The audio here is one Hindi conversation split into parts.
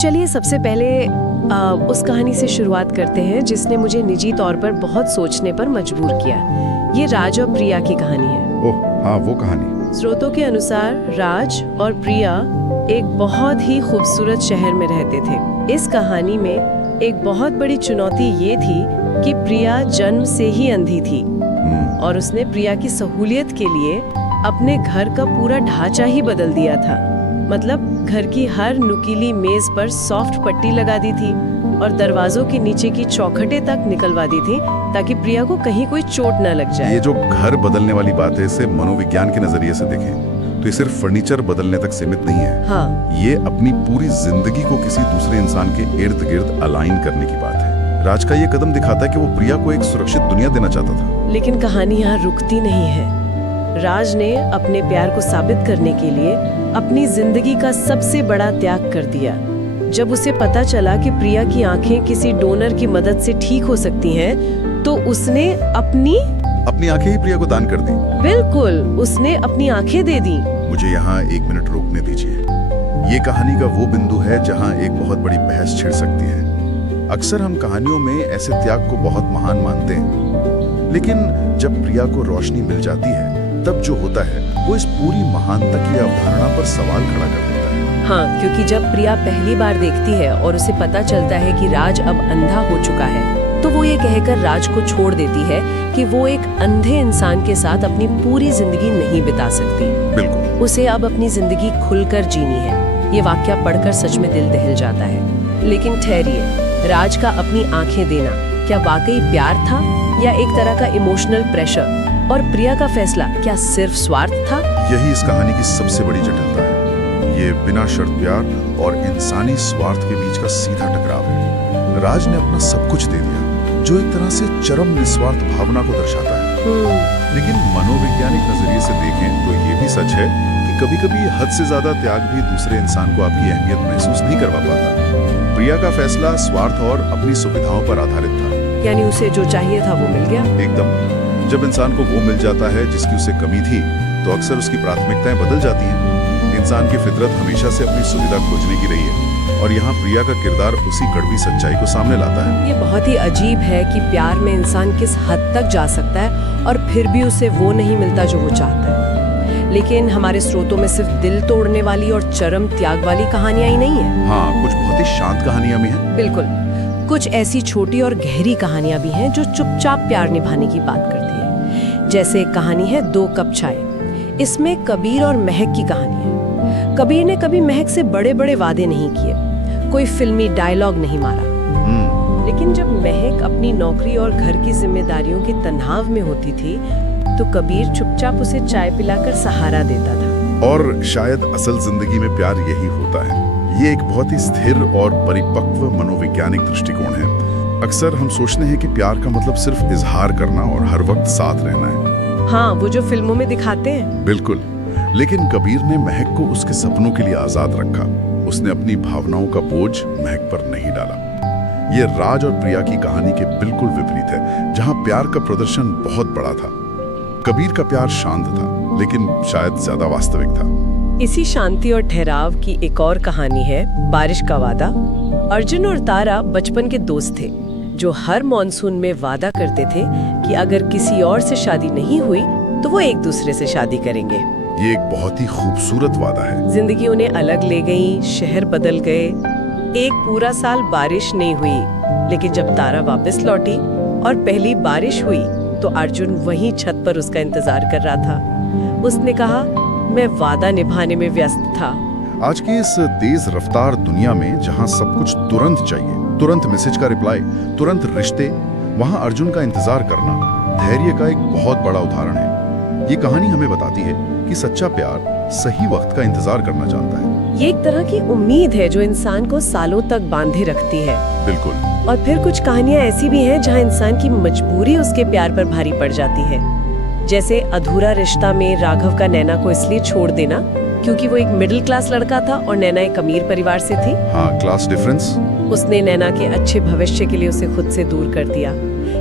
चलिए सबसे पहले उस कहानी से शुरुआत करते हैं जिसने मुझे निजी तौर पर बहुत सोचने पर मजबूर किया। ये राज और प्रिया की कहानी है। ओह हाँ, वो कहानी। स्रोतों के अनुसार राज और प्रिया एक बहुत ही खूबसूरत शहर में रहते थे। इस कहानी में एक बहुत बड़ी चुनौती ये थी कि प्रिया जन्म से ही अंधी थी और उसने प्रिया की सहूलियत के लिए अपने घर का पूरा ढांचा ही बदल दिया था। मतलब घर की हर नुकीली मेज पर सॉफ्ट पट्टी लगा दी थी और दरवाजों के नीचे की चौखटें तक निकलवा दी थी ताकि प्रिया को कहीं कोई चोट न लग जाए। ये जो घर बदलने वाली बात है, इसे मनोविज्ञान के नजरिए से देखें तो ये सिर्फ फर्नीचर बदलने तक सीमित नहीं है। हाँ, ये अपनी पूरी जिंदगी को किसी दूसरे इंसान के इर्द गिर्द अलाइन करने की बात है। राज का ये कदम दिखाता है कि वो प्रिया को एक सुरक्षित दुनिया देना चाहता था। लेकिन कहानी यहाँ रुकती नहीं है। राज ने अपने प्यार को साबित करने के लिए अपनी जिंदगी का सबसे बड़ा त्याग कर दिया। जब उसे पता चला कि प्रिया की आंखें किसी डोनर की मदद से ठीक हो सकती हैं, तो उसने अपनी आंखें ही प्रिया को दान कर दी। बिल्कुल, उसने अपनी आंखें दे दी। मुझे यहाँ 1 मिनट रोकने दीजिए। ये कहानी का वो बिंदु है जहाँ एक बहुत बड़ी बहस छिड़ सकती है। अक्सर हम कहानियों में ऐसे त्याग को बहुत महान मानते हैं, लेकिन जब प्रिया को रोशनी मिल जाती है तब जो होता है वो इस पूरी महानता की अवधारणा पर सवाल खड़ा कर देता है। हाँ, क्योंकि जब प्रिया पहली बार देखती है और उसे पता चलता है कि राज अब अंधा हो चुका है, तो वो ये कहकर राज को छोड़ देती है कि वो एक अंधे इंसान के साथ अपनी पूरी जिंदगी नहीं बिता सकती। बिल्कुल, उसे अब अपनी जिंदगी खुलकर जीनी है। ये वाक्य पढ़कर सच में दिल दहल जाता है। लेकिन ठहरिए, राज का अपनी आंखें देना क्या वाकई प्यार था या एक तरह का इमोशनल प्रेशर? और प्रिया का फैसला क्या सिर्फ स्वार्थ था? यही इस कहानी की सबसे बड़ी जटिलता है। ये बिना शर्त प्यार और इंसानी स्वार्थ के बीच का सीधा टकराव है। राज ने अपना सब कुछ दे दिया, जो एक तरह से चरम निस्वार्थ भावना को दर्शाता है। लेकिन मनोवैज्ञानिक नजरिए से देखें तो ये भी सच है कि कभी-कभी हद से ज्यादा त्याग भी दूसरे इंसान को आपकी अहमियत महसूस नहीं करवा पाता। प्रिया का फैसला स्वार्थ और अपनी सुविधाओं पर आधारित था। यानी उसे जो चाहिए था वो मिल गया। एकदम। जब इंसान को वो मिल जाता है जिसकी उसे कमी थी, तो अक्सर उसकी प्राथमिकताएं बदल जाती हैं। इंसान की फितरत हमेशा से अपनी सुविधा खोजने की रही है और यहाँ प्रिया का किरदार उसी कड़वी सच्चाई को सामने लाता है। ये बहुत ही अजीब है कि प्यार में इंसान किस हद तक जा सकता है और फिर भी उसे वो नहीं मिलता जो वो चाहता है। लेकिन हमारे स्रोतों में सिर्फ दिल तोड़ने वाली और चरम त्याग वाली कहानियां ही नहीं है। हाँ, कुछ बहुत ही शांत कहानियां भी हैं। बिल्कुल, कुछ ऐसी छोटी और गहरी कहानियां भी हैं जो चुपचाप प्यार निभाने की बात करती है। जैसे एक कहानी है 2 कप चाय। इसमें कबीर और महक की कहानी है। कबीर ने कभी महक से बड़े बड़े वादे नहीं किए, कोई फिल्मी डायलॉग नहीं मारा। लेकिन जब महक अपनी नौकरी और घर की जिम्मेदारियों के तनाव में होती थी, तो कबीर चुपचाप उसे चाय पिलाकर सहारा देता था। और शायद असल जिंदगी में प्यार यही होता है। ये एक बहुत ही स्थिर और परिपक्व मनोवैज्ञानिक दृष्टिकोण है। अक्सर हम सोचते हैं कि प्यार का मतलब सिर्फ इजहार करना और हर वक्त साथ रहना है। हाँ, वो जो फिल्मों में दिखाते हैं। बिल्कुल, लेकिन कबीर ने महक को उसके सपनों के लिए आजाद रखा। उसने अपनी भावनाओं का बोझ महक पर नहीं डाला। ये राज और प्रिया की कहानी के बिल्कुल विपरीत है, जहाँ प्यार का प्रदर्शन बहुत बड़ा था। कबीर का प्यार शांत था, लेकिन शायद ज्यादा वास्तविक था। इसी शांति और ठहराव की एक और कहानी है बारिश का वादा। अर्जुन और तारा बचपन के दोस्त थे, जो हर मॉनसून में वादा करते थे कि अगर किसी और से शादी नहीं हुई तो वो एक दूसरे से शादी करेंगे। ये एक बहुत ही खूबसूरत वादा है। जिंदगी उन्हें अलग ले गई, शहर बदल गए। एक पूरा साल बारिश नहीं हुई, लेकिन जब तारा वापस लौटी और पहली बारिश हुई तो अर्जुन वहीं छत पर उसका इंतजार कर रहा था। उसने कहा, मैं वादा निभाने में व्यस्त था। आज की इस तेज रफ्तार दुनिया में जहां सब कुछ तुरंत चाहिए, तुरंत मैसेज का रिप्लाई, तुरंत रिश्ते, वहां अर्जुन का इंतजार करना धैर्य का एक बहुत बड़ा उदाहरण है। ये कहानी हमें बताती है कि सच्चा प्यार सही वक्त का इंतजार करना जानता है। ये एक तरह की उम्मीद है जो इंसान को सालों तक बांधे रखती है। बिल्कुल। और फिर कुछ कहानियां ऐसी भी हैं जहां इंसान की मजबूरी उसके प्यार पर भारी पड़ जाती है। जैसे अधूरा रिश्ता में राघव का नैना को इसलिए छोड़ देना क्योंकि वो एक मिडिल क्लास लड़का था और नैना एक अमीर परिवार से थी। हाँ, क्लास डिफरेंस। उसने नैना के अच्छे भविष्य के लिए उसे खुद से दूर कर दिया।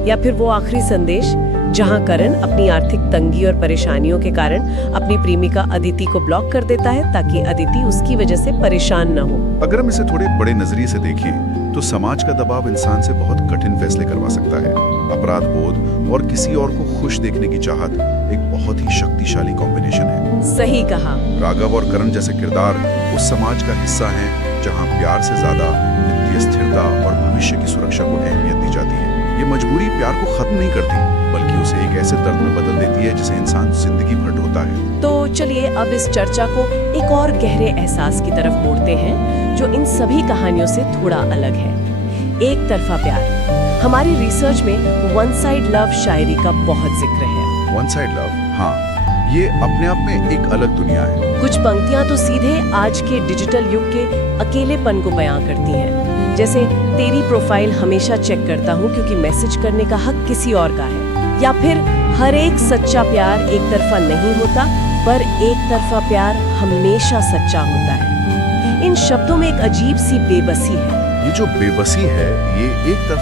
या फिर वो आखिरी संदेश जहां करण अपनी आर्थिक तंगी और परेशानियों के कारण अपनी प्रेमिका अदिति को ब्लॉक कर देता है ताकि अदिति उसकी वजह से परेशान न हो। अगर हम इसे थोड़े बड़े नजरिए से देखें तो समाज का दबाव इंसान से बहुत कठिन फैसले करवा सकता है। अपराध बोध और किसी और को खुश देखने की चाहत एक बहुत ही शक्तिशाली कॉम्बिनेशन है। सही कहा। राघव और करण जैसे किरदार उस समाज का हिस्सा हैं जहां प्यार से ज्यादा वित्तीय स्थिरता और भविष्य की सुरक्षा को अहमियत दी जाती है। ये मजबूरी प्यार को खत्म नहीं करती, बल्कि उसे एक ऐसे दर्द में बदल देती है जिसे इंसान जिंदगी भर ढोता है। तो चलिए अब इस चर्चा को एक और गहरे एहसास की तरफ मोड़ते हैं जो इन सभी कहानियों से थोड़ा अलग है। एक तरफा प्यार। हमारी रिसर्च में वन साइड लव शायरी का बहुत जिक्र है। वन साइड लव, हाँ, ये अपने आप में एक अलग दुनिया है। कुछ पंक्तियां तो सीधे आज के डिजिटल युग के अकेलेपन को बयां करती हैं। जैसे तेरी प्रोफाइल हमेशा चेक करता हूँ क्योंकि मैसेज करने का हक किसी और का है। या फिर हर एक सच्चा प्यार एक तरफा नहीं होता, पर एक तरफा प्यार हमेशा सच्चा होता है। इन शब्दों में एक अजीब सी बेबसी है। ये जो बेबसी है, ये एक तरफ